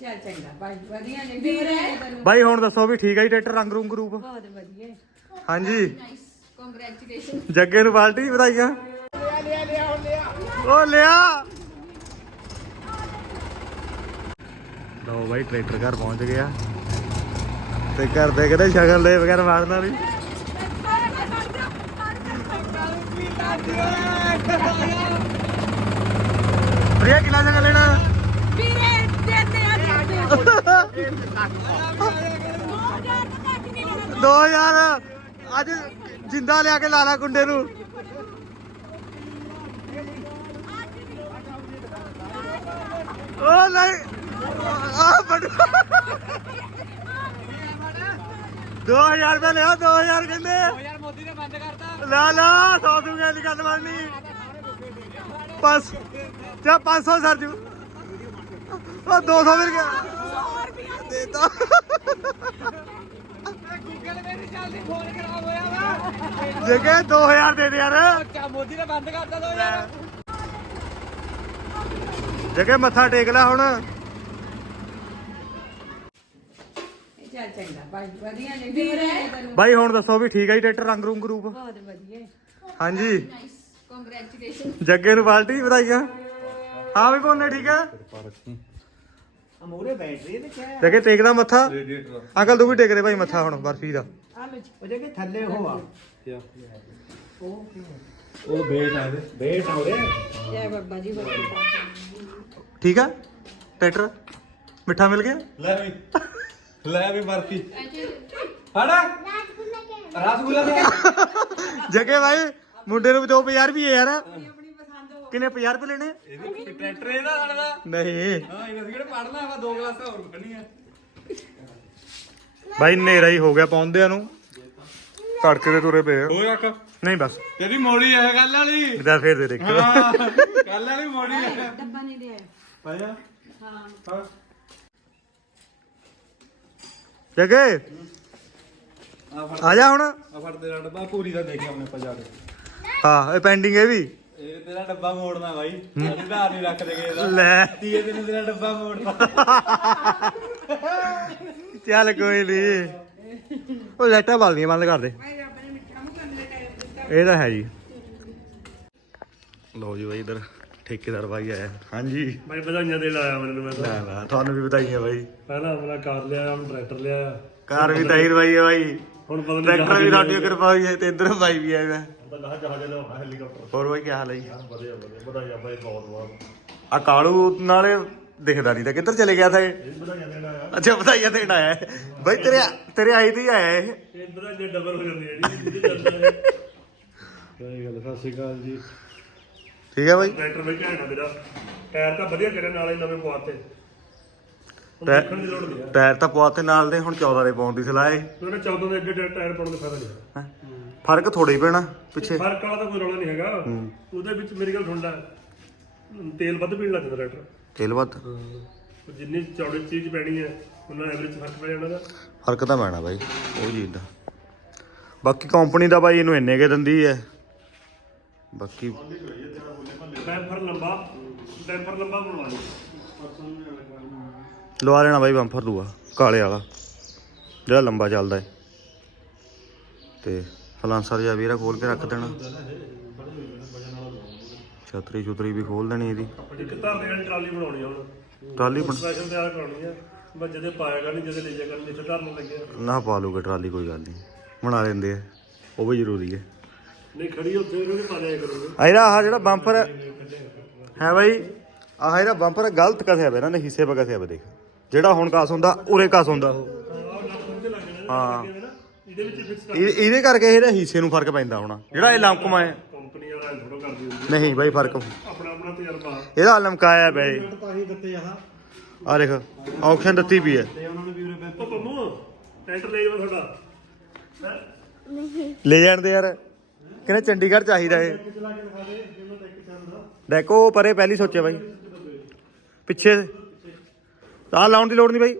ਚੱਲ ਚੰਗਾ ਬਾਈ ਵਧੀਆ ਨੇ ਵੀਰੇ ਤੈਨੂੰ ਬਾਈ ਹੁਣ ਦੱਸੋ ਵੀ ਠੀਕ ਹੈ ਜੀ ਟਰੈਕਟਰ ਰੰਗ ਰੂੰਗ ਰੂਪ? ਬਹੁਤ ਵਧੀਆ ਹਾਂਜੀ। ਕੰਗ੍ਰੈਚੁਲੇਸ਼ਨ ਜੱਗੇ ਨੂੰ ਬਾਲਟੀ ਵਧਾਈਆਂ। ਉਹ ਲਿਆ। ਲਓ ਬਾਈ ਟਰੈਕਟਰ ਘਰ ਪਹੁੰਚ ਗਿਆ। ਤੇ ਘਰ ਦੇ ਕਹਿੰਦੇ ਸ਼ਗਨ ਲੈ ਬਗੈਰ ਮਾਰਨਾ ਨਹੀਂ ਪ੍ਰਿਆ ਕਿੰਨਾ ਸ਼ਗਨ ਲੈਣਾ ਵੀਰੇ ਦੇਤੇ ਆ ਦੇ 2000 ਅੱਜ ਜਿੰਦਾ ਲਿਆ ਕੇ ਲਾ ਲਾ ਕੁੰਡੇ ਨੂੰ। ਉਹ ਨਹੀਂ, ਆ ਬੜ 2000 ਰੁਪਏ ਲਿਆ 2000 ਕਹਿੰਦੇ। ਯਾਰ ਮੋਦੀ ਨੇ ਬੰਦ ਕਰਤਾ ਲਾ ਲਾ 100 ਦੂਗੇ ਦੀ ਗੱਲ ਬਣਨੀ। ਬਸ ਚਾ 500 ਸਰ ਜੂ। ਉਹ 200 ਮਿਲ ਗਿਆ ਦੇਤਾ ਗੂਗਲ ਨਹੀਂ ਚੱਲਦੀ ਫੋਨ ਖਰਾਬ ਹੋਇਆ ਵਾ ਜੇ ਕਿ 2000 ਦੇ ਦੇ ਯਾਰ ਅੱਛਾ ਮੋਦੀ ਨੇ ਬੰਦ ਕਰਤਾ ਦੋ ਯਾਰ। ਜੇ ਕਿ ਮੱਥਾ ਟੇਕ ਲੈ ਹੁਣ। ਬਾਈ ਹੁਣ ਦੱਸੋ ਵੀ ਠੀਕ ਹੈ ਜੀ ਟਰੈਕਟਰ ਰੰਗ ਰੂੰਗ ਰੂਪ? ਬਹੁਤ ਵਧੀਆ। ਹਾਂਜੀ। ਕੰਗ੍ਰੈਚੁਲੇਸ਼ਨ ਜੱਗੇ ਨੂੰ ਬਾਲਟੀ ਵਧਾਈਆਂ। ਹਾਂ ਵੀ ਕੋਨੇ ਠੀਕ ਹੈ ਅਮੂਰੇ ਬੈਟਰੀ ਤੇ ਕਿਆ? ਜੱਗੇ ਟੇਕਦਾ ਮੱਥਾ। ਅੰਕਲ ਤੂੰ ਵੀ ਟੇਕ ਦੇ ਭਾਈ ਮੱਥਾ ਹੁਣ ਬਰਫੀ ਦਾ। ਉਹ ਜੇ ਕਿ ਥੱਲੇ ਉਹ ਆ। ਉਹ ਬੇਟ ਆ ਇਹਦੇ। ਬੇਟ ਹੋ ਰਿਹਾ ਜੈ ਬਾਬਾ ਜੀ। ਬੱਤੀ ਠੀਕ ਆ? ਟਰੈਕਟਰ? ਮਿੱਠਾ ਮਿਲ ਗਿਆ? ਲੈ ਵੀ। ਲੈ ਵੀ ਬਰਫੀ। ਹੜਾ ਰਸਗੁੱਲਾ ਦੇ ਜੱਗੇ ਭਾਈ ਮੁੰਡੇ ਨੂੰ ਵੀ 2000 ਰੁਪਏ ਯਾਰ। ਕਿੰਨੇ 50 ਰੁਪਏ ਲੈਣੇ ਇਹਦੇ ਟਰੈਕਟਰ ਇਹਦਾ ਸਾਡਾ ਦਾ। ਨਹੀਂ। ਹਾਂ ਇਹ ਅਸੀਂ ਕਿਹੜੇ ਪੜਨਾ ਵਾ ਦੋ ਕਲਾਸਾਂ ਹੋਰ ਪੜਨੀਆਂ ਭਾਈ ਨੇਰਾ ਹੀ ਹੋ ਗਿਆ ਪਹੁੰਚਦਿਆਂ ਨੂੰ। ਤੜਕੇ ਦੇ ਤੁਰੇ ਪਏ ਆ। ਅੱਖ ਨਹੀਂ ਬਸ। ਤੇਰੀ ਮੋੜੀ ਇਹ ਗੱਲ ਵਾਲੀ। ਫੇਰ ਦੇ ਦੇਖ। ਹਾਂ ਗੱਲ ਵਾਲੀ ਮੋੜੀ ਹੈ ਡੱਬਾ ਨਹੀਂ ਲਿਆ। ਪਾਇਆ? ਹਾਂ। ਹਾਂ। ਜੱਗੇ। ਆ ਫੜ। ਆ ਜਾ ਹੁਣ। ਆ ਫੜ ਤੇਰਾ ਡੱਬਾ ਪੂਰੀ ਦਾ ਦੇਖਿਆ ਉਹਨੇ ਪਜਾ ਕੇ। ਹਾਂ ਇਹ ਪੈਂਡਿੰਗ ਹੈ ਵੀ। ਇਹ ਤੇਰਾ ਡੱਬਾ ਮੋੜਨਾ ਬਾਈ। ਅਸੀਂ ਧਾਰ ਨਹੀਂ ਰੱਖ ਦੇਗੇ ਇਹਦਾ ਲੈ। ਤੀਏ ਦਿਨ ਤੇਰਾ ਡੱਬਾ ਮੋੜਨਾ। ਚੱਲ ਕੋਈ ਨਹੀਂ ਉਹ ਲਾਈਟਾਂ ਬਲਦੀਆਂ ਬੰਦ ਕਰ ਦੇ। ਇਹ ਤਾਂ ਹੈ ਜੀ। ਲਓ ਜੀ ਬਾਈ ਇਧਰ ਠੇਕੇਦਾਰ ਬਾਈ ਆਇਆ। ਹਾਂਜੀ। ਭਾਈ ਵਧਾਈਆਂ ਦੇਣ ਆਇਆ ਮੈਨੂੰ ਮੈਂ ਤਾਂ। ਲੈ ਲੈ ਤੁਹਾਨੂੰ ਵੀ ਵਧਾਈਆਂ ਬਾਈ। ਪਹਿਲਾਂ ਆਪਣਾ ਕਾਰ ਲਿਆ ਹੁਣ ਟਰੈਕਟਰ ਲਿਆ। ਕਾਰ ਵੀ ਤਾਹੀਰ ਬਾਈ ਹੈ ਬਾਈ। ਹੁਣ ਪਤਾ ਨਹੀਂ ਟਰੈਕਟਰ ਵੀ ਤੁਹਾਡੀ ਕਿਰਪਾ ਹੋਈ ਹੈ ਤੇ ਇਧਰ ਬਾਈ ਵੀ ਆਇਆ। ਤਾਂ ਗਾਹ ਜਹਾਜ਼ ਲਿਆਉਣਾ ਹੈਲੀਕਾਪਟਰ। ਹੋਰ ਬਾਈ ਕੀ ਹਾਲ ਹੈ ਜੀ? ਵਧੀਆ ਵਧੀਆ। ਵਧਾਈਆਂ ਭਾਈ ਬਹੁਤ ਬਹੁਤ। ਆ ਕਾਲੂ ਨਾਲੇ ਦਿਖਦਾ ਨਹੀਂ ਤਾਂ ਕਿੱਧਰ ਚਲੇ ਗਿਆ ਥਾ ਇਹ ਇਹ ਵਧਾਈਆਂ ਦੇਣ ਆਇਆ। ਅੱਛਾ ਵਧਾਈਆਂ ਦੇਣ ਆਇਆ। ਹੈ ਬਾਈ ਤੇਰੇ ਤੇਰੇ ਆਈ ਤੇ ਹੀ ਆਇਆ ਇਹ। ਇਹ ਵਧਾਈਆਂ ਡਬਲ ਹੋ ਜਾਂਦੀਆਂ ਜੀ ਜਿਹਦੇ ਚੱਲਦਾ ਹੈ। ਸਹੀ ਗੱਲ ਸਤਿ ਸ਼੍ਰੀ ਅਕਾਲ ਜੀ। ਠੀਕ ਹੈ ਬਾਈ? ਟਰੈਕਟਰ ਵੀ ਘੈਂਟਾ ਮੇਰਾ ਟਾਇਰ ਤਾਂ ਵਧੀਆ ਕਰੇ ਨਾਲੇ ਨਵੇਂ ਪਵਾਤੇ। ਹੁਣ ਟਾਇਰ- ਦੇਖਣ ਦੀ ਲੋੜ ਨਹੀਂ ਆ। ਟਾਇਰ ਤਾਂ ਪਵਾਤੇ ਨਾਲ ਦੇ ਹੁਣ 14 ਦੇ ਪਾਉਣ ਦੀ ਸਲਾਹ ਹੈ ਉਹਨੇ 14 ਦੇ ਅੱਗੇ ਟਾਇਰ ਪਾਉਣ ਦਾ ਫਾਇਦਾ ਨਹੀਂ। ਹੈ। ਫ਼ਰਕ ਥੋੜਾ ਹੀ ਪੈਣਾ ਪਿੱਛੇ। ਫ਼ਰਕ ਵਾਲਾ ਤਾਂ ਕੋਈ ਰੌਲਾ ਨਹੀਂ ਹੈਗਾ। ਉਹਦੇ ਵਿੱਚ ਮੇਰੀ ਗੱਲ ਸੁਣ ਲੈ। ਤੇਲ ਵੱਧ ਪੀਣ ਲੱਗ ਜਾਂਦਾ ਟਰੈਕਟਰ ਤੇਲ ਵੱਧ? ਜਿੰਨੀ ਚੌੜੀ ਚੀਜ਼ ਪੈਣੀ ਹੈ ਉਹਨਾਂ ਐਵਰੇਜ ਫ਼ਰਕ ਪੈ ਜਾਣਾ ਦਾ ਫ਼ਰਕ ਤਾਂ ਪੈਣਾ ਬਾਈ ਉਹ ਚੀਜ਼ ਦਾ। ਬਾਕੀ ਕੰਪਨੀ ਦਾ ਬਾਈ ਇਹਨੂੰ ਇੰਨੇ ਕੇ ਦਿੰਦੀ ਹੈ। ਬਾਕੀ ਡੈਂਪਰ ਲੰਬਾ ਡੈਂਪਰ ਲੰਬਾ ਬਣਵਾ ਲਈ ਲਵਾ ਲੈਣਾ ਬਾਈ ਬੰਪਰ ਦੂਆ ਕਾਲੇ ਵਾਲਾ। ਜਿਹੜਾ ਲੰਬਾ ਚੱਲਦਾ ਹੈ। ਤੇ ਫਲਾਂਸਰ ਜਿਹਾ ਵੀਰਾ ਖੋਲ ਕੇ ਰੱਖ ਦੇਣਾ। ਛਤਰੀ ਛੁਤਰੀ ਵੀ ਖੋਲ ਦੇਣੀ ਇਹਦੀ। ਇੱਕ ਧਰਨੇ ਵਾਲੀ ਟਰਾਲੀ ਬਣਾਉਣੀ ਆ ਹੁਣ। ਟਰਾਲੀ ਬਣ ਸਪੈਸ਼ਲ ਤਿਆਰ ਕਰਾਉਣੀ ਆ। ਬਸ ਜਦੇ ਪਾਏਗਾ ਨਹੀਂ ਜਦੇ ਲੈ ਜਾਏਗਾ ਜਿੱਥੇ ਧਰਨ ਲੱਗਿਆ। ਨਾ ਪਾ ਲੂਗਾ ਟਰਾਲੀ ਕੋਈ ਗੱਲ ਨਹੀਂ ਬਣਾ ਲੈਂਦੇ ਆ। ਉਹ ਵੀ ਜ਼ਰੂਰੀ ਹੈ ਨਹੀਂ ਖੜੀ ਉੱਥੇ ਇਹਨੂੰ ਵੀ ਪਾ ਲਿਆ ਕਰੂਗੇ। ਆ ਜਿਹੜਾ ਆਹ ਜਿਹੜਾ ਬੰਪਰ ਹੈ ਬਾਈ ਆਹ ਜਿਹੜਾ ਬੰਪਰ ਗਲਤ ਕਸਿਆ ਪਿਆ ਨਾ ਹਿੱਸੇ ਪਾ ਕਸਿਆ ਦੇਖ। ਜਿਹੜਾ ਹੁਣ ਕਾਸ ਹੁੰਦਾ ਉਰੇ ਕਾਸ ਹੁੰਦਾ ਹਾਂ ਇਹਦੇ ਵਿੱਚ ਫਿਕਸ ਕਰ ਇਹ- ਇਹਦੇ ਕਰਕੇ ਇਹਦੇ ਹਿੱਸੇ ਨੂੰ ਫ਼ਰਕ ਪੈਂਦਾ ਹੋਣਾ। ਜਿਹੜਾ ਇਹ ਲਮਕਮਾ ਹੈ ਕੰਪਨੀ ਵਾਲਾ ਥੋੜਾ ਕਰਦੀ ਹੁੰਦੀ ਨਹੀਂ ਬਾਈ ਫ਼ਰਕ ਆਪਣਾ ਆਪਣਾ ਤਜਰਬਾ। ਇਹਦਾ ਲਮਕਾਇਆ ਪਿਆ ਇਹ। ਤਾਂ ਹੀ ਦਿੱਤੇ ਆਹ ਆ ਦੇਖ ਔਕਸ਼ਨ ਦਿੱਤੀ ਵੀ ਹੈ। ਤੇ ਉਹਨਾਂ ਨੇ ਵੀ ਉਰੇ ਉਹ ਪੰਮੂ ਟਰੈਕਟਰ ਲੈ ਜਾਵਾ ਤੁਹਾਡਾ ਹੈਂ? ਲੈ ਜਾਣ ਦੇ ਯਾਰ। ਕਹਿੰਦੇ ਚੰਡੀਗੜ੍ਹ ਚਾਹੀਦਾ ਇਹ। ਡੈਕੋ ਪਰੇ ਪਹਿਲੀ ਸੋਚਿਆ ਬਾਈ। ਪਿੱਛੇ। ਆਹ ਲਾਉਣ ਦੀ ਲੋੜ ਨਹੀਂ ਬਾਈ।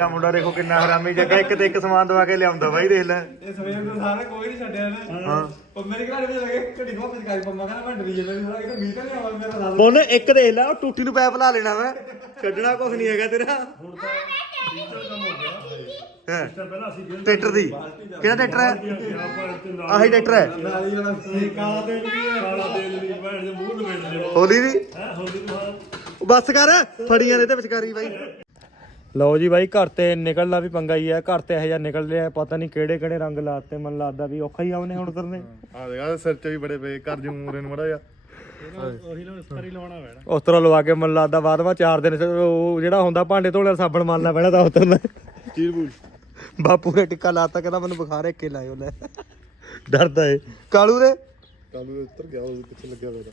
ਆ ਮੁੰਡਾ ਦੇਖੋ ਕਿੰਨਾ ਹਰਾਮੀ ਜੱਗਾ ਇੱਕ ਤੇ ਇੱਕ ਸਮਾਨ ਦਵਾ ਕੇ ਲਿਆਉਂਦਾ ਬਾਈ ਦੇਖ ਲੈ। ਇਹ ਸਵੇਰ ਨੂੰ ਸਾਰਾ ਕੋਈ ਨਹੀਂ ਛੱਡਿਆ ਨਾ ਹਾਂ। ਉਹ ਮੇਰੇ ਘਰ ਵੀ ਲੱਗੇ ਘੜੀ ਕੋ ਪਿਚਕਾਰੀ ਪੰਮਾ ਕਹਿੰਦਾ ਮੈਂ ਡਰੀ ਜਾਂਦਾ ਸਾਰਾ ਇਹ ਮੀਂਹ ਤਾਂ ਨਹੀਂ ਆਵਾ ਮੇਰਾ ਦੱਸ ਉਹਨੇ ਇੱਕ ਦੇਖ ਲੈ ਉਹ ਟੂਟੀ ਨੂੰ ਪੈਪ ਲਾ ਲੈਣਾ ਵਾ। ਕੱਢਣਾ ਕੁਝ ਨਹੀਂ ਹੈਗਾ ਤੇਰਾ। ਹੁਣ ਤਾਂ ਡਿਜੀਟਲ ਕੰਮ ਹੋ ਗਿਆ। ਹੈ? ਇਸ ਤੋਂ ਪਹਿਲਾਂ ਅਸੀਂ ਖੇਡਦੇ ਟਰੈਕਟਰ ਦੀ। ਕਿਹੜਾ ਟਰੈਕਟਰ ਹੈ? ਆਹੀ ਟਰੈਕਟਰ ਹੈ। ਨਾਲੀ ਵਾਲਾ ਇਹ ਕਾਲਾ ਤੇ ਕਾਲਾ ਤੇਲ ਦੀ ਭੈਣ ਦੇ ਮੂੰਹ ਲਵੇਟ ਲਿਆ ਹੋਲੀ ਦੀ? ਹੈ ਹੋਲੀ ਨੂੰ ਹਾਂ। ਉਹ ਬੱਸ ਕਰ ਫੜੀਆਂ ਨੇ ਤੇ ਵਿਚਕਾਰੀ ਬਾਈ। ਲਓ ਜੀ ਬਾਈ ਘਰ ਤੇ ਨਿਕਲਣਾ ਵੀ ਪੰਗਾ ਹੀ ਹੈ ਘਰ ਤੇ ਇਹ ਜਿਹਾ ਨਿਕਲ ਰਿਹਾ ਪਤਾ ਨਹੀਂ ਕਿਹੜੇ ਕਿਹੜੇ ਰੰਗ ਲਾਤੇ ਮਨ ਲੱਗਦਾ ਵੀ ਔਖਾ ਹੀ ਆਉਨੇ ਹੁਣ ਕਰਨੇ ਆ ਦੇਖਾ ਸਿਰ ਚ ਵੀ ਬੜੇ ਪਏ ਕਰ ਜੂ ਮੂਰੇ ਨੂੰ ਮੜਾ ਜਾ ਉਹੀ ਨੂੰ ਸਤਰੀ ਲਾਉਣਾ ਪੈਣਾ। ਉਸ ਤਰ੍ਹਾਂ ਲਵਾ ਕੇ ਮਨ ਲੱਗਦਾ ਬਾਅਦ ਵਿੱਚ ਚਾਰ ਦਿਨ ਚ ਉਹ ਜਿਹੜਾ ਹੁੰਦਾ ਭਾਂਡੇ ਧੋਣ ਵਾਲਾ ਸਾਬਣ ਮਾਰਨਾ ਪੈਣਾ ਤਾਂ ਉਤਰਨਾ। ਚੀਰ ਬੂਝ ਬਾਪੂ ਨੇ ਟਿੱਕਾ ਲਾਤਾ ਕਹਿੰਦਾ ਮੈਨੂੰ ਬੁਖਾਰ ਹੈ ਕੇ ਲਾਇਓ ਲੈ। ਡਰਦਾ ਏ। ਕਾਲੂ ਦੇ? ਕਾਲੂ ਉੱਤਰ ਗਿਆ ਉਹ ਪਿੱਛੇ ਲੱਗਿਆ ਹੋਇਆ।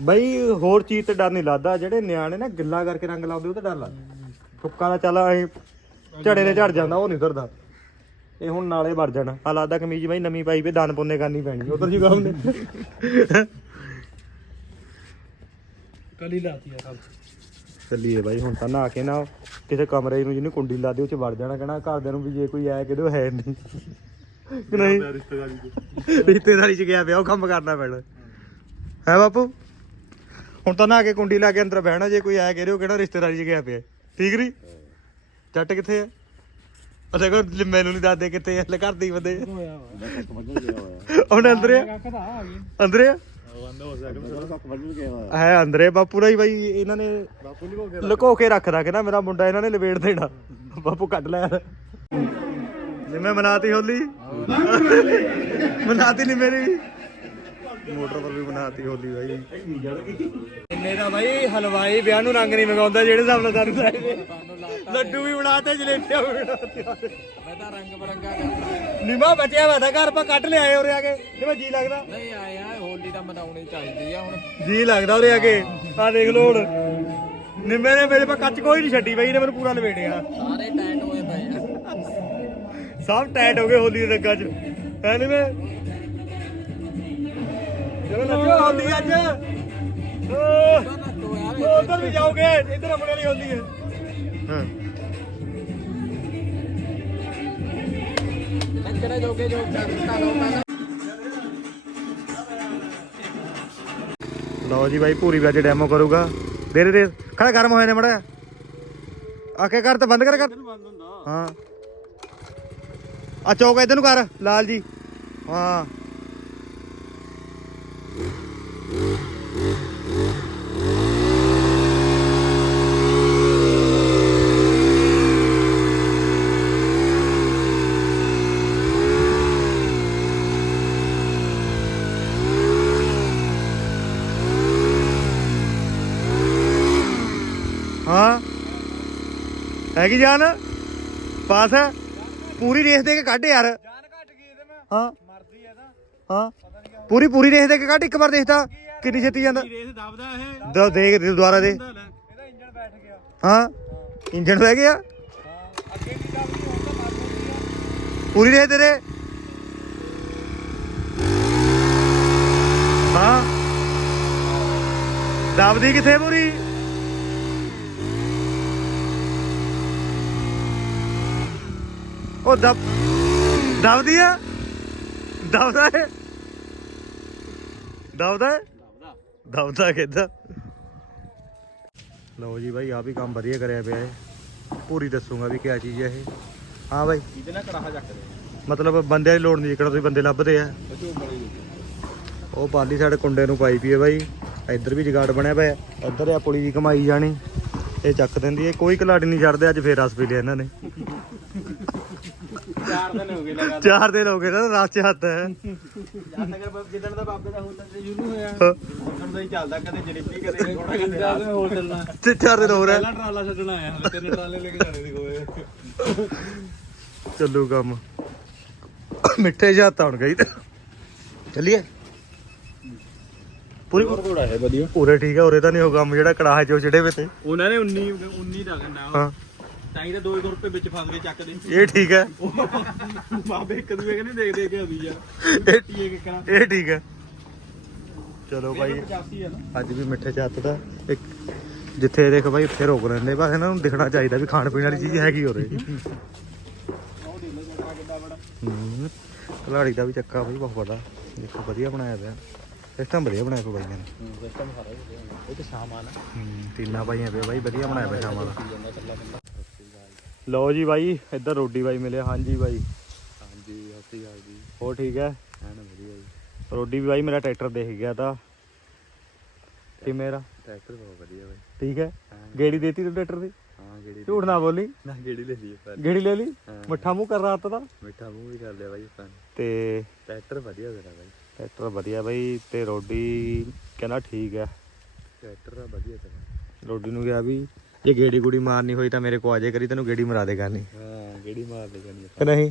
ਬਈ ਹੋਰ ਚੀਜ਼ ਤੇ ਡਰ ਨਹੀਂ ਲੱਗਦਾ ਜਿਹੜੇ ਨਿਆਣੇ ਨਾ ਗਿੱਲਾ ਕਰਕੇ ਰੰਗ ਲਾਉਂਦੇ ਉਹ ਤੇ ਡਰ ਲੱਗਦਾ। ਫੁੱਕਾ ਦਾ ਚੱਲ ਐ ਝੜੇ ਦੇ ਝੜ ਜਾਂਦਾ ਉਹ ਨਹੀਂ ਉਤਰਦਾ ਇਹ ਹੁਣ ਨਾਲੇ ਵੜ ਜਾਣਾ। ਆ ਲੱਗਦਾ ਕਮੀਜ਼ ਬਈ ਨਵੀਂ ਪਾਈ ਵੀ ਦਾਨ ਪੁੰਨੇ ਕਰਨੀ ਪੈਣੀ ਉਧਰ ਜੀ ਕੰਮ ਨੇ। ਕਲੀ ਲਾਤੀ ਆ ਕੱਲ ਚੱਲੀਏ ਬਾਈ ਹੁਣ ਤਾਂ ਨਹਾ ਕੇ ਨਾ ਕਿਸੇ ਕਮਰੇ ਨੂੰ ਜਿਹਨੂੰ ਕੁੰਡੀ ਲਾ ਦੇ ਉਹ ਚ ਵੜ ਜਾਣਾ ਕਹਿਣਾ ਘਰਦਿਆਂ ਨੂੰ ਵੀ ਜੇ ਕੋਈ ਆਇਆ ਕਿਦੋਂ ਹੈ ਨਹੀਂ। ਨਹੀਂ? ਰਿਸ਼ਤੇਦਾਰੀ ਚ। ਗਿਆ ਪਿਆ ਉਹ ਕੰਮ ਕਰਨਾ ਪੈਣਾ। ਹੈ ਬਾਪੂ? ਹੁਣ ਤਾਂ ਨਹਾ ਕੇ ਕੁੰਡੀ ਲਾ ਕੇ ਅੰਦਰ ਬਹਿਣਾ ਜੇ ਕੋਈ ਆਇਆ ਕਹਰੇ ਉਹ ਕਿਹੜਾ ਰਿਸ਼ਤੇਦਾਰੀ ਚ ਗਿਆ ਪਿਆ? ਠੀਕ ਨੀ? ਜੱਟ ਕਿੱਥੇ ਆ? ਉਹ ਦੇਖੋ ਮੈਨੂੰ ਨਹੀਂ ਦੱਸਦੇ ਕਿੱਥੇ ਆ ਲੈ ਘਰ ਦੇ ਹੀ ਬੰਦੇ ਉਹਨੇ ਅੰਦਰ ਆ? ਅੰਦਰ ਆ? ਹੈ ਅੰਦਰੇ ਬਾਪੂ ਦਾ ਹੀ ਬਾਈ ਇਹਨਾਂ ਨੇ ਬਾਪੂ ਨਹੀਂ ਹੋ ਗਿਆ ਲੁਕੋ ਕੇ ਰੱਖਦਾ ਕਿ ਨਾ ਮੇਰਾ ਮੁੰਡਾ ਇਹਨਾਂ ਨੇ ਲਵੇੜ ਦੇਣਾ। ਬਾਪੂ ਕੱਢ ਲਿਆ ਜਿਵੇਂ ਮਨਾਤੀ ਹੋਲੀ। ਮਨਾਤੀ ਨਹੀਂ ਮੇਰੀ ਮੋਟਰ ਪਰ ਵੀ ਬਣਾਤੀ ਹੋਲੀ ਬਾਈ। ਇੰਨੇ ਦਾ ਬਾਈ? ਹਲਵਾਈ ਵਿਆਹ ਨੂੰ ਰੰਗ ਨਹੀਂ ਮਗਾਉਂਦਾ ਜਿਹੜੇ ਹਿਸਾਬ ਨਾਲ ਸਾਨੂੰ ਚਾਹੀਦੇ ਲੱਡੂ ਵੀ ਬਣਾਤੇ ਜਲੇਬੀਆਂ ਵੀ ਬਣਾਤੀਆਂ। ਮੈਂ ਤਾਂ ਰੰਗ ਬਰੰਗਾ ਕਰਦਾ। ਨਿਮਾ ਬਚਿਆ ਵਾ ਤਾਂ ਘਰ ਪਾ ਕੱਢ ਲਿਆਏ ਉਰੇ ਆ ਕੇ। ਨਿਮਾ ਜੀ ਲੱਗਦਾ? ਨਹੀਂ ਆਇਆ ਹੋਲੀ ਤਾਂ ਮਨਾਉਣੀ ਚਾਹੀਦੀ ਆ ਹੁਣ। ਜੀ ਲੱਗਦਾ ਉਰੇ ਆ ਕੇ। ਆ ਦੇਖ ਲੋ ਹੁਣ। ਨਿੰਮੇ ਨੇ ਮੇਰੇ ਪਾ ਕੱਚ ਕੋਈ ਨਹੀਂ ਛੱਡੀ ਬਈ ਇਹਨੇ ਮੈਨੂੰ ਪੂਰਾ ਲਵੇੜਿਆ ਸਾਰੇ ਟਾਈਟ ਹੋਏ ਪਏ ਆ। ਸਭ ਟਾਈਟ ਹੋ ਗਏ ਹੋਲੀ ਦੇ ਰੰਗਾਂ 'ਚ। ਨਿੰਮੇ? ਚਲੋ ਨੱਚੋ ਹੋਲੀ ਅੱਜ। ਓ ਨੱਚੋ ਯਾਰ ਉਧਰ ਵੀ ਜਾਓਗੇ ਇੱਧਰ ਮੁੰਡੇ ਵਾਲੀ ਹੋਲੀ ਹੈ। ਹਾਂ ਨੱਚਣੇ ਜੋਗੇ ਜੋ ਕਰਤਾ ਲੋ ਮੈਂ ਲਓ ਜੀ ਬਾਈ ਪੂਰੀ ਵੀ ਅੱਜ ਡੈਮੋ ਕਰੂਗਾ। ਦੇ ਦੇ ਖੜਾ ਗਰਮ ਹੋਏ ਨੇ ਮੜਾ। ਆ ਕੇ ਕਰ ਤੇ ਬੰਦ ਕਰ ਕਰ ਹਾਂ। ਆ ਚੌਕ ਇਧਰ ਨੂੰ ਕਰ ਲਾਲ ਜੀ। ਹਾਂ। ਹਾਂ। ਹੈਗੀ ਜਾਨ? ਪਾਸ ਹੈ ਪੂਰੀ ਰੇਸ ਦੇ ਕੇ ਕੱਢ ਯਾਰ। ਜਾਨ ਘਟ ਗਈ ਇਹਦੇ ਮੈਂ। ਹਾਂ। ਮਰਦੀ ਆ ਤਾਂ। ਹਾਂ। ਪੂਰੀ ਪੂਰੀ ਰੇਸ ਦੇ ਕੇ ਕੱਢ ਇੱਕ ਵਾਰ ਦੇਖਦਾ ਕਿੰਨੀ ਛੇਤੀ ਜਾਂਦਾ। ਰੇਸ ਦਬਦਾ ਇਹ। ਦੋ ਦੇਖ ਦੁਬਾਰਾ ਦੇ। ਇਹਦਾ ਬੈਠ ਗਿਆ। ਹਾਂ। ਇੰਜਣ ਬਹਿ ਗਿਆ। ਹਾਂ। ਅੱਗੇ ਵੀ ਦਬਦੀ ਹੁਣ ਤਾਂ ਮਰ ਜਾਂਦੀ ਆ। ਪੂਰੀ ਰੇਸ ਤੇਰੇ। ਹਾਂ। ਦਬਦੀ ਕਿੱਥੇ ਪੂਰੀ? ਉਹ ਦਬ ਦਬਦੀ ਆ? ਦਬਦਾ ਹੈ ਦਬਦਾ ਹੈ ਦਬਦਾ ਕਿੱਦਾਂ? ਲਓ ਜੀ ਭਾਈ ਆ ਵੀ ਕੰਮ ਵਧੀਆ ਕਰਿਆ ਪਿਆ ਹੈ ਪੂਰੀ ਦੱਸੂਗਾ ਵੀ ਕਿਆ ਚੀਜ਼ ਹੈ ਇਹ। ਹਾਂ ਭਾਈ ਇਹਦੇ ਨਾਲ ਕੜਾਹਾ ਚੱਕ ਦੇ ਮਤਲਬ ਬੰਦਿਆਂ ਦੀ ਲੋੜ ਨਹੀਂ ਜਿਹੜਾ ਤੁਸੀਂ ਬੰਦੇ ਲੱਭਦੇ ਆ। ਉਹ ਪਾਲੀ ਸਾਡੇ ਕੁੰਡੇ ਨੂੰ ਪਾਈ ਪਈ ਹੈ ਬਾਈ। ਇੱਧਰ ਵੀ ਜਗਾੜ ਬਣਿਆ ਪਿਆ। ਇੱਧਰ ਆ ਪੁਲੀ ਜੀ ਕਮਾਈ ਜਾਣੀ। ਇਹ ਚੱਕ ਦਿੰਦੀ ਹੈ ਕੋਈ ਕਲਾੜੀ ਨਹੀਂ ਛੱਡਦੇ ਅੱਜ ਫੇਰ ਰਸ ਪੀ ਲਿਆ ਇਹਨਾਂ ਨੇ। ਚਾਰ ਦਿਨ ਹੋ ਗਏ ਲਗਾ ਚਾਰ ਦਿਨ ਹੋ ਗਏ ਨਾ ਰਸ ਚ ਹੱਥ ਹੈ। ਨਗਰ ਜਿੱਦਣ ਦਾ ਬਾਬੇ ਦਾ ਹੁੰਦਾ ਤੇ ਸ਼ੁਰੂ ਹੋਇਆ ਹਾਂ। ਉਦੋਂ ਦਾ ਹੀ ਚੱਲਦਾ ਕਦੇ ਜਲੇਬੀ ਕਦੇ ਥੋੜਾ ਕਦੇ ਹੋਰ ਚੱਲਣਾ ਤੇ ਚਾਰ ਦਿਨ ਹੋ। ਰਿਹਾ ਪਹਿਲਾ ਟਰਾਲਾ ਛੱਡਣਾ ਆਇਆ ਹਲੇ ਤਿੰਨ ਟਰਾਲੇ ਲੈ ਕੇ ਜਾਣੇ ਦੀ ਕੋਏ ਚੱਲੂ ਕੰਮ। ਮਿੱਠੇ ਹੱਥ ਆਉਣ ਗਈ ਚੱਲੀਏ। ਪੂਰੀ ਘੋੜਾ ਹੈ ਵਧੀਆ। ਪੂਰੇ ਠੀਕ ਹੈ ਉਰੇ ਤਾਂ ਨਹੀਂ ਕੰਮ ਜਿਹੜਾ ਕੜਾਹ ਚੋਂ ਚੜੇ ਵੇ ਤੇ। ਉਹਨਾਂ ਨੇ 19 19 ਦਾ ਹਾਂ। ਤਾਂ ਹੀ ਤਾਂ 2 ਰੁਪਏ ਵਿੱਚ ਫਸ ਗਏ ਚੱਕਦੇ ਇਹ ਠੀਕ ਹੈ। ਬਾਬੇ ਇੱਕ ਦੂਏ ਕਹਿੰਦੇ ਦੇਖ ਦੇਖ ਕੇ ਆਉਂਦੀ ਯਾਰ ਇਹ ਟੀਏ ਕਿਕਣਾ ਇਹ ਠੀਕ ਹੈ। ਚਲੋ ਭਾਈ 85 ਹੈ ਨਾ। ਅੱਜ ਵੀ ਮਿੱਠੇ ਚ ਹੱਥ ਦਾ ਇੱਕ ਜਿੱਥੇ ਦੇਖ ਬਾਈ ਉੱਥੇ ਰੋਕ ਲੈਂਦੇ ਪਰ ਇਹਨਾਂ ਨੂੰ ਦਿਖਣਾ ਚਾਹੀਦਾ ਵੀ ਖਾਣ ਪੀਣ ਵਾਲੀ ਚੀਜ਼ ਹੈਗੀ ਉਰੇ ਕਲਾੜੀ ਦਾ ਵੀ ਚੱਕਾ ਬਈ ਬਹੁਤ ਵੱਡਾ। ਦੇਖੋ ਵਧੀਆ ਬਣਾਇਆ ਪਿਆ। ਸਿਸਟਮ ਵਧੀਆ ਬਣਾਇਆ ਪਿਆ ਬਾਈਆਂ ਨੇ। ਸਿਸਟਮ ਸਾਰਾ ਇਹ ਤੇ ਸ਼ਾਮ ਆ ਨਾ। ਹੂੰ ਟੀਨਾ ਪਾਈਆਂ ਪਿਆ ਬਾਈ ਵਧੀਆ ਬਣਾਇਆ ਪਿਆ ਸ਼ਾਮਾਂ ਦਾ ਲਓ ਜੀ ਬਾਈ ਇੱਧਰ ਰੋਡੀ ਬਾਈ ਮਿਲਿਆ। ਹਾਂਜੀ ਬਾਈ। ਹਾਂਜੀ ਹੱਸੀ ਗਾਲ ਜੀ। ਹੋਰ ਠੀਕ ਹੈ? ਐਨ ਵਧੀਆ ਜੀ। ਰੋਡੀ ਵੀ ਬਾਈ ਮੇਰਾ ਟਰੈਕਟਰ ਦੇਖ ਗਿਆ ਤਾਂ। ਕਿ ਮੇਰਾ ਟਰੈਕਟਰ ਬਹੁਤ ਵਧੀਆ ਬਾਈ। ਠੀਕ ਹੈ? ਗੇੜੀ ਦੇਤੀ ਤੂੰ ਟਰੈਕਟਰ ਦੀ? ਹਾਂ ਗੇੜੀ ਝੂਠ ਨਾ ਬੋਲੀ। ਨਾ ਗੇੜੀ ਲੈ ਲਈ ਪਰ ਗੇੜੀ ਲੈ ਲਈ। ਮਿੱਠਾ ਮੂੰਹ ਕਰ ਰਾਤ ਦਾ? ਮਿੱਠਾ ਮੂੰਹ ਵੀ ਕਰ ਲਿਆ ਬਾਈ ਆਪਾਂ। ਤੇ ਟਰੈਕਟਰ ਵਧੀਆ ਤੇਰਾ ਬਾਈ। ਟਰੈਕਟਰ ਵਧੀਆ ਬਾਈ ਤੇ ਰੋਡੀ ਕਹਿੰਦਾ ਠੀਕ ਹੈ। ਟਰੈਕਟਰ ਦਾ ਵਧੀਆ ਤੇਰਾ। ਰੋਡੀ ਨੂੰ ਕਿਹਾ ਵੀ ਜੇ ਗੇੜੀ ਗੁੜੀ ਮਾਰਨੀ ਹੋਈ ਤਾਂ ਮੇਰੇ ਕੋ ਆ ਜਾਏ ਕਰੀ ਤੈਨੂੰ ਗੇੜੀ ਮਰਾ ਦੇ ਕਰਨੀ ਹਾਂ ਗੇੜੀ ਮਾਰ ਲੈ ਜਾਨੀ ਕਿ ਨਹੀਂ?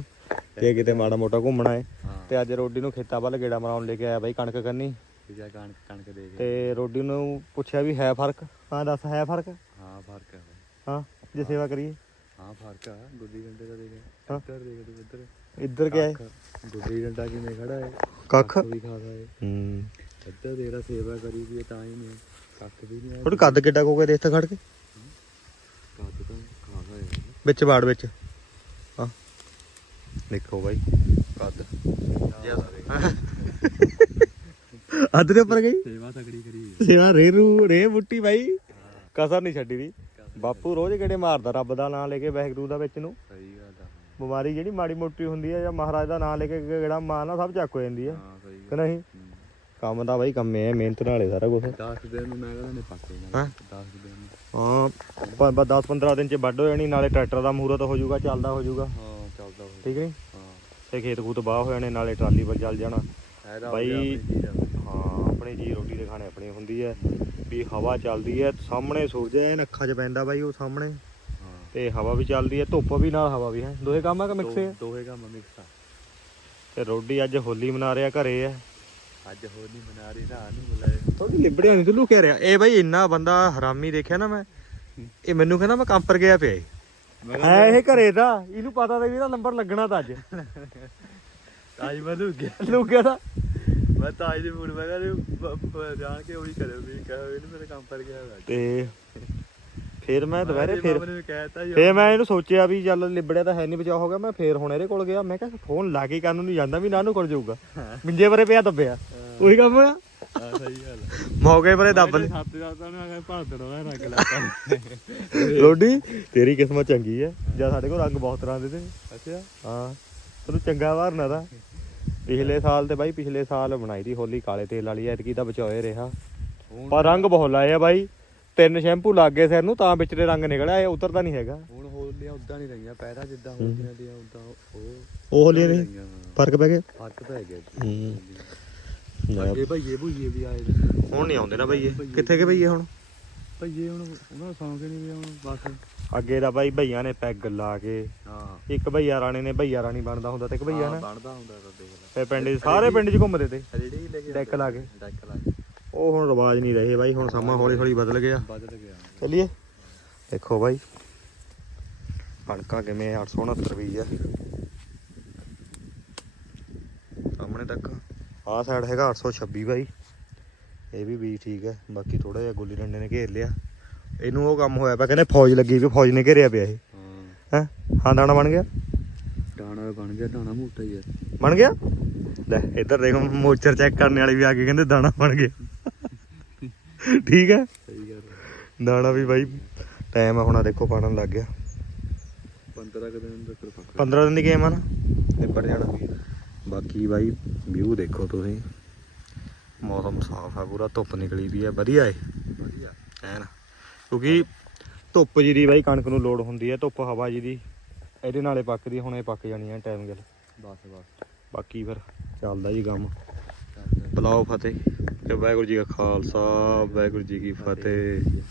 ਜੇ ਕਿਤੇ ਮਾੜਾ ਮੋਟਾ ਘੁੰਮਣਾ ਹੈ। ਤੇ ਅੱਜ ਰੋਡੀ ਨੂੰ ਖੇਤਾਂ ਵੱਲ ਗੇੜਾ ਮਰਾਉਣ ਲੈ ਕੇ ਆਇਆ ਬਾਈ ਕਣਕ ਕਰਨੀ। ਤੇ ਜਾ ਕਣਕ ਕਣਕ ਦੇ ਕੇ। ਤੇ ਰੋਡੀ ਨੂੰ ਪੁੱਛਿਆ ਵੀ ਹੈ ਫ਼ਰਕ? ਹਾਂ ਦੱਸ ਹੈ ਫ਼ਰਕ? ਹਾਂ ਫ਼ਰਕ ਹੈ ਬਾਈ। ਹਾਂ ਜੇ ਸੇਵਾ ਕਰੀਏ। ਹਾਂ ਫ਼ਰਕ ਆ ਗੁੱਡੀ ਡੰਡੇ ਦਾ ਦੇਖ। ਇੱਧਰ ਦੇਖ ਤੂੰ ਇੱਧਰ। ਇੱਧਰ ਕਿਆ ਹੈ? ਗੁੱਡੀ ਡੰਡਾ ਕਿਵੇਂ ਖੜਾ ਹੈ? ਕੱਖ। ਵੀ ਖਾਦਾ ਹੈ। ਹੂੰ। ਇੱਧਰ ਦੇਖ ਸੇਵਾ ਕਰੀ ਵੀ ਤਾਂ ਹੀ ਨਹੀਂ ਕੱਖ ਵੀ ਨਹੀਂ ਥੋੜੀ ਕੱਦ ਕਿੱਡਾ ਕੋਗੇ ਦੇਖ ਤਾਂ ਖੜ ਕੇ। ਵਿੱਚ ਬਾੜ ਵਿੱਚ। ਹਾਂ। ਦੇਖੋ ਬਾਈ ਕੱਦ ਅੱਧ ਦੇ ਉੱਪਰ ਗਈ? ਸੇਵਾ ਤਕੜੀ ਕਰੀ। ਸੇਵਾ ਰੇ ਰੂ ਰੇ ਬੁੱਟੀ ਬਾਈ। ਕਸਰ ਨਹੀਂ ਛੱਡੀ ਦੀ। ਬਾਪੂ ਰੋਜ਼ ਗੇੜੇ ਮਾਰਦਾ ਰੱਬ ਦਾ ਨਾਮ ਲੈ ਕੇ ਵਾਹਿਗੁਰੂ ਦਾ ਵਿੱਚ ਨੂੰ। ਸਹੀ ਗੱਲ ਆ। ਬਿਮਾਰੀ ਜਿਹੜੀ ਮਾੜੀ ਮੋਟੀ ਹੁੰਦੀ ਹੈ ਜਾਂ ਮਹਾਰਾਜ ਦਾ ਨਾਮ ਲੈ ਕੇ ਗੇੜਾ ਮਾਰਨਾ ਸਭ ਚੱਕ ਹੋ ਜਾਂਦੀ ਹੈ ਹਾਂ ਸਹੀ ਕਿ ਨਹੀਂ? ਕੰਮ ਤਾਂ ਬਾਈ ਕੰਮੇ ਹੈ ਮਿਹਨਤ ਨਾਲੇ ਸਾਰਾ ਕੁਝ 10 ਦਿਨ ਨੂੰ ਮੈਂ ਕਹਿੰਦਾ ਨੇ ਪੱਕੇ ਹਾਂ? ਨਾ 10 ਦਿਨ ਨੂੰ। ਹਾਂ 10 15 ਦਿਨ ਚ ਵੱਢ ਹੋ ਜਾਣੀ ਨਾਲੇ ਟਰੈਕਟਰ ਦਾ ਮੂਹਰਤ ਹੋ ਜਾਊਗਾ ਚੱਲਦਾ ਹੋ ਜਾਊਗਾ। ਹਾਂ ਚੱਲਦਾ ਠੀਕ ਨਹੀਂ? ਹਾਂ। ਤੇ ਖੇਤ ਖੂਤ ਬਾਹ ਹੋ ਜਾਣੇ ਨਾਲੇ ਟਰਾਲੀ ਪਰ ਚੱਲ ਜਾਣਾ। ਬਾਈ-। ਹਾਂ ਆਪਣੀ ਜੀ ਰੋਟੀ ਦੇ ਖਾਣੇ ਆਪਣੀ ਹੁੰਦੀ ਹੈ। ਵੀ ਹਵਾ ਚੱਲਦੀ ਹੈ ਸਾਹਮਣੇ ਸੂਰਜ ਐਨ ਅੱਖਾਂ 'ਚ ਪੈਂਦਾ ਬਾਈ ਉਹ ਸਾਹਮਣੇ। ਹਾਂ। ਤੇ ਹਵਾ ਵੀ ਚੱਲਦੀ ਹੈ ਧੁੱਪ ਵੀ ਨਾਲ ਹਵਾ ਵੀ ਹੈ। ਦੋਹੇ ਕੰਮ ਆ ਕਿ ਮਿਕਸ? ਹੈ ਦੋਹੇ ਕੰਮ ਮਿਕਸ ਆ। ਤੇ ਰੋਡੀ ਅੱਜ ਹੋਲੀ ਮਨਾ ਰਿਹਾ ਘਰੇ ਹੈ। ਅੱਜ ਹੋਲੀ ਮਨਾ ਰਹੀ ਨਾ ਨੂੰ ਬੁਲਾਏ ਥੋੜੀ ਲਿਬੜਿਆ ਨਹੀਂ ਤੂੰ ਲੁਕਿਆ ਰਿਹਾ। ਇਹ ਬਾਈ ਇੰਨਾ ਬੰਦਾ ਹਰਾਮੀ ਦੇਖਿਆ ਨਾ ਮੈਂ। ਇਹ ਮੈਨੂੰ ਕਹਿੰਦਾ ਮੈਂ ਕੰਪਰ ਗਿਆ ਪਿਆ ਏ ਹੈ ਇਹ ਘਰੇ ਦਾ ਇਹਨੂੰ ਪਤਾ ਤਾਂ ਵੀ ਇਹਦਾ ਨੰਬਰ ਲੱਗਣਾ ਤਾਂ ਅੱਜ। ਅੱਜ ਮੈਂ ਲੁੱਕ ਗਿਆ ਲੁਕ ਗਿਆ ਤਾਂ। ਮੈਂ ਤਾਂ ਅੱਜ ਦੀ ਮੂਡ ਮੈਂ ਕਹਿੰਦਾ ਜਾਣ ਕੇ ਉਹੀ ਕਰਿਓ ਵੀ ਕਹੋ ਇਹਨੂੰ ਮੇਰੇ ਕੰਮ ਪਰ ਗਿਆ ਹੋਇਆ ਤੇ ਫਿਰ ਮੈਂ ਫਿਰ ਫੇਰ ਮੈਂ ਇਹਨੂੰ ਸੋਚਿਆ ਵੀ ਚੱਲ ਲਿਬੜਿਆ ਤਾਂ ਹੈ ਨਹੀਂ ਬਚਾ ਹੋ ਗਿਆ। ਮੈਂ ਫੇਰ ਹੁਣ ਇਹਦੇ ਕੋਲ ਗਿਆ। ਮੈਂ ਕਿਹਾ ਫੋਨ ਲਾ ਕੇ ਕੰਨ ਨੂੰ ਜਾਂਦਾ ਵੀ ਨਾਨੂ ਕੋਲ ਜਾਊਗਾ। ਮਿੰਜੇ ਪਰੇ ਪਿਆ ਦੱਬਿਆ। ਉਹੀ ਕੰਮ ਹੋਇਆ। ਹਾਂ ਸਹੀ ਗੱਲ ਮੌਕੇ ਪਰੇ ਦੱਬ ਸੱਤ ਦਾ ਭਰ ਦੇਣਾ ਰੰਗ ਲਾਤਾ ਰੋਡੀ ਤੇਰੀ ਕਿਸਮਤ ਚੰਗੀ ਹੈ। ਜਾਂ ਸਾਡੇ ਕੋਲ ਰੰਗ ਬਹੁਤ ਤਰ੍ਹਾਂ ਦੇ ਤੇ। ਅੱਛਾ। ਹਾਂ ਤੈਨੂੰ ਚੰਗਾ ਵਾਰਨਾ ਦਾ। ਪਿਛਲੇ ਸਾਲ ਤੇ ਬਾਈ ਪਿਛਲੇ ਸਾਲ ਬਣਾਈ ਦੀ ਹੋਲੀ ਕਾਲੇ ਤੇਲ ਵਾਲੀ ਐਤਕੀ ਤਾਂ ਬਚਾਏ ਰਿਹਾ। ਪਰ ਰੰਗ ਬਹੁਤ ਲਾਏ ਆ ਬਾਈ। ਤਿੰਨ ਸ਼ੈਂਪੂ ਲੱਗ ਗਏ ਸਿਰ ਨੂੰ ਤਾਂ ਵਿੱਚ ਦੇ ਰੰਗ ਨਿਕਲਿਆ ਇਹ ਉਤਰਦਾ ਨਹੀਂ ਹੈਗਾ। ਹੁਣ ਹੋਲੀਆਂ ਉਦਾਂ ਨਹੀਂ ਰਹੀਆਂ ਪਹਿਲਾਂ ਜਿੱਦਾਂ ਹੋਲੀਆਂ ਦੀਆਂ ਉਦਾਂ ਉਹ ਉਹ ਹੋਲੀਆਂ ਨਹੀਂ। ਫ਼ਰਕ ਪੈ ਗਿਆ? ਫ਼ਰਕ ਪੈ ਗਿਆ ਅੱਗੇ ਭਈਏ ਭੁਈਏ ਵੀ ਆਏ ਨੇ। ਹੁਣ ਨਹੀਂ ਆਉਂਦੇ ਨਾ ਬਈਏ ਕਿੱਥੇ ਕੇ ਬਈਏ ਹੁਣ? ਭਈਏ ਹੁਣ ਉਹਨਾਂ ਨੂੰ ਸੌਂਕ ਹੀ ਨਹੀਂ ਵੀ ਹੁਣ ਬਸ। ਅੱਗੇ ਦਾ ਬਾਈ ਭਈਆਂ ਨੇ ਪੈਗ ਲਾ ਕੇ। ਹਾਂ। ਇੱਕ ਭਈਆ ਰਾਣੀ ਨੇ ਭਈਆ ਰਾਣੀ ਬਣਦਾ ਹੁੰਦਾ ਤੇ ਇੱਕ ਭਈਆ ਨਾ। ਬਣਦਾ ਹੁੰਦਾ ਤਾਂ ਦੇਖ ਲੈ। ਫੇ ਪਿੰਡ 'ਚ ਸਾਰੇ ਪਿੰਡ 'ਚ ਘੁੰਮਦੇ ਤੇ। ਰੇੜੀ ਲੈ ਕੇ ਡੈਕ ਲਾ ਕੇ। ਡੈਕ ਲਾ ਕੇ। ਉਹ ਹੁਣ ਰਿਵਾਜ ਨਹੀਂ ਰਹੇ ਬਾਈ ਹੁਣ ਸਮਾਂ ਹੌਲੀ ਹੌਲੀ ਬਦਲ ਗਿਆ। ਬਦਲ ਗਿਆ। ਚੱਲੀਏ। ਦੇਖੋ ਬਾਈ ਕਣਕਾਂ ਕਿਵੇਂ 869 ਵੀ ਆ ਸਾਹਮਣੇ ਤੱਕ। ਆਹ ਸਾਈਡ ਹੈਗਾ 826 ਬਾਈ। ਇਹ ਵੀ ਬੀਜ ਠੀਕ ਹੈ ਬਾਕੀ ਥੋੜਾ ਜਿਹਾ ਗੁੱਲੀ ਡੰਡੇ ਨੇ ਘੇਰ ਲਿਆ। ਇਹਨੂੰ ਉਹ ਕੰਮ ਹੋਇਆ ਪਿਆ ਕਹਿੰਦੇ ਫੌਜ ਲੱਗੀ ਵੀ ਫੌਜ ਨੇ ਘੇਰਿਆ ਪਿਆ ਇਹ। ਹਾਂ। ਹੈ? ਦਾਣਾ ਬਣ ਗਿਆ? ਡਾਣਾ ਬਣ ਗਿਆ ਡਾਣਾ ਮੋਟਾ ਹੀ ਆ। ਬਣ ਗਿਆ? ਲੈ ਇੱਧਰ ਦੇਖੋ ਮੋਚਰ ਚੈੱਕ ਕਰਨ ਵਾਲੇ ਵੀ ਆ ਕੇ ਕਹਿੰਦੇ ਦਾਣਾ ਬਣ ਗਿਆ। ਠੀਕ ਹੈ? ਸਹੀ ਗੱਲ ਦਾਣਾ ਵੀ ਬਾਈ ਟਾਈਮ ਆ ਹੁਣ ਆਹ ਦੇਖੋ ਪਾਣਨ ਲੱਗ ਗਿਆ। 15 ਕੁ ਦਿਨ ਤੱਕ ਪੱਕਾ 15 ਦਿਨ ਦੀ ਗੇਮ ਆ ਨਾ। ਨਿਬੜ ਜਾਣਾ। ਬਾਕੀ ਬਾਈ ਵਿਊ ਦੇਖੋ ਤੁਸੀਂ। ਮੌਸਮ ਸਾਫ਼ ਆ ਪੂਰਾ ਧੁੱਪ ਨਿਕਲੀ ਵੀ ਆ। ਵਧੀਆ ਏ। ਵਧੀਆ। ਐਨ। ਕਿਉਂਕਿ ਧੁੱਪ ਜੀ ਦੀ ਬਾਈ ਕਣਕ ਨੂੰ ਲੋੜ ਹੁੰਦੀ ਹੈ ਧੁੱਪ ਹਵਾ ਜੀ ਦੀ। ਇਹਦੇ ਨਾਲੇ ਪੱਕਦੀ ਹੁਣ ਇਹ ਪੱਕ ਜਾਣੀ ਹੈ ਟਾਈਮ ਗੱਲ। ਬਸ ਬਸ। ਬਾਕੀ ਫਿਰ ਚੱਲਦਾ ਜੀ ਕੰਮ। ਬੁਲਾਓ ਫਤਿਹ ਤੇ ਵਾਹਿਗੁਰੂ ਜੀ ਕਾ ਖਾਲਸਾ ਵਾਹਿਗੁਰੂ ਜੀ ਕੀ ਫਤਿਹ।